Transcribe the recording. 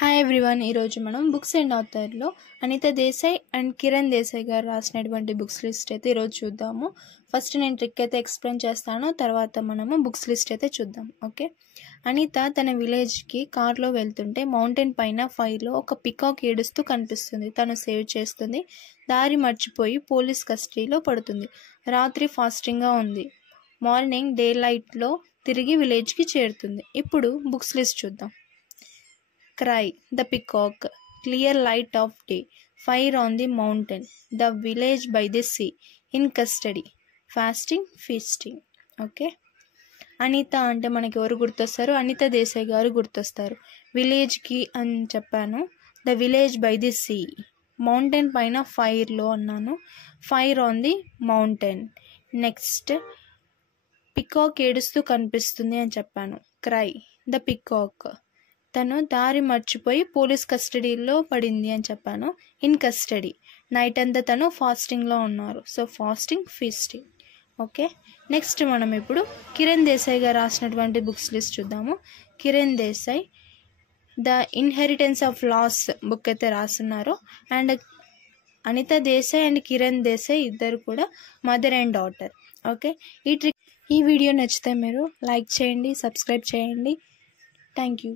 Hi everyone. ఈరోజు మనం books and ఆథర్లో అనితా దేశాయ్ అండ్ కిరణ్ దేశాయ్ గారు రాసినటువంటి బుక్స్ లిస్ట్ అయితే ఈరోజు చూద్దాము. ఫస్ట్ నేను ట్రిక్ అయితే ఎక్స్ప్లెయిన్ చేస్తాను, తర్వాత మనము బుక్స్ లిస్ట్ అయితే చూద్దాం. ఓకే. అనిత తన విలేజ్కి కార్లో వెళ్తుంటే మౌంటైన్ పైన ఫైర్లో ఒక పికాక్ ఏడుస్తూ కనిపిస్తుంది. తను సేవ్ చేస్తుంది. దారి మర్చిపోయి పోలీస్ కస్టడీలో పడుతుంది. రాత్రి ఫాస్టింగ్గా ఉంది. మార్నింగ్ డే లైట్లో తిరిగి విలేజ్కి చేరుతుంది. ఇప్పుడు బుక్స్ లిస్ట్ చూద్దాం. Cry, the peacock, clear light of day, fire on the mountain, the village by the sea, in custody, fasting, feasting. Okay. Anita అంటే మనకి ఎవరు గుర్తొస్తారు? అనితా దేశాయ్ గారు గుర్తొస్తారు. విలేజ్కి అని చెప్పాను. The village by the sea. Mountain పైన ఫైర్లో అన్నాను. Fire on the mountain. Next peacock ఏడుస్తూ కనిపిస్తుంది అని చెప్పాను. Cry, the peacock. తను దారి మర్చిపోయి పోలీస్ కస్టడీలో పడింది అని చెప్పాను. In custody. నైట్ అంతా తను ఫాస్టింగ్లో ఉన్నారు. So fasting, feasting. Okay. Next మనం ఇప్పుడు కిరణ్ దేశాయ్ గారు రాసినటువంటి బుక్స్ లిస్ట్ చూద్దాము. Kiran Desai the inheritance of loss book అయితే రాస్తున్నారు. అండ్ అనితా దేశాయ్ అండ్ కిరణ్ దేశాయ్ ఇద్దరు కూడా మదర్ అండ్ డాటర్. ఓకే. ఈ వీడియో నచ్చితే మీరు లైక్ చేయండి, సబ్స్క్రైబ్ చేయండి. Thank you.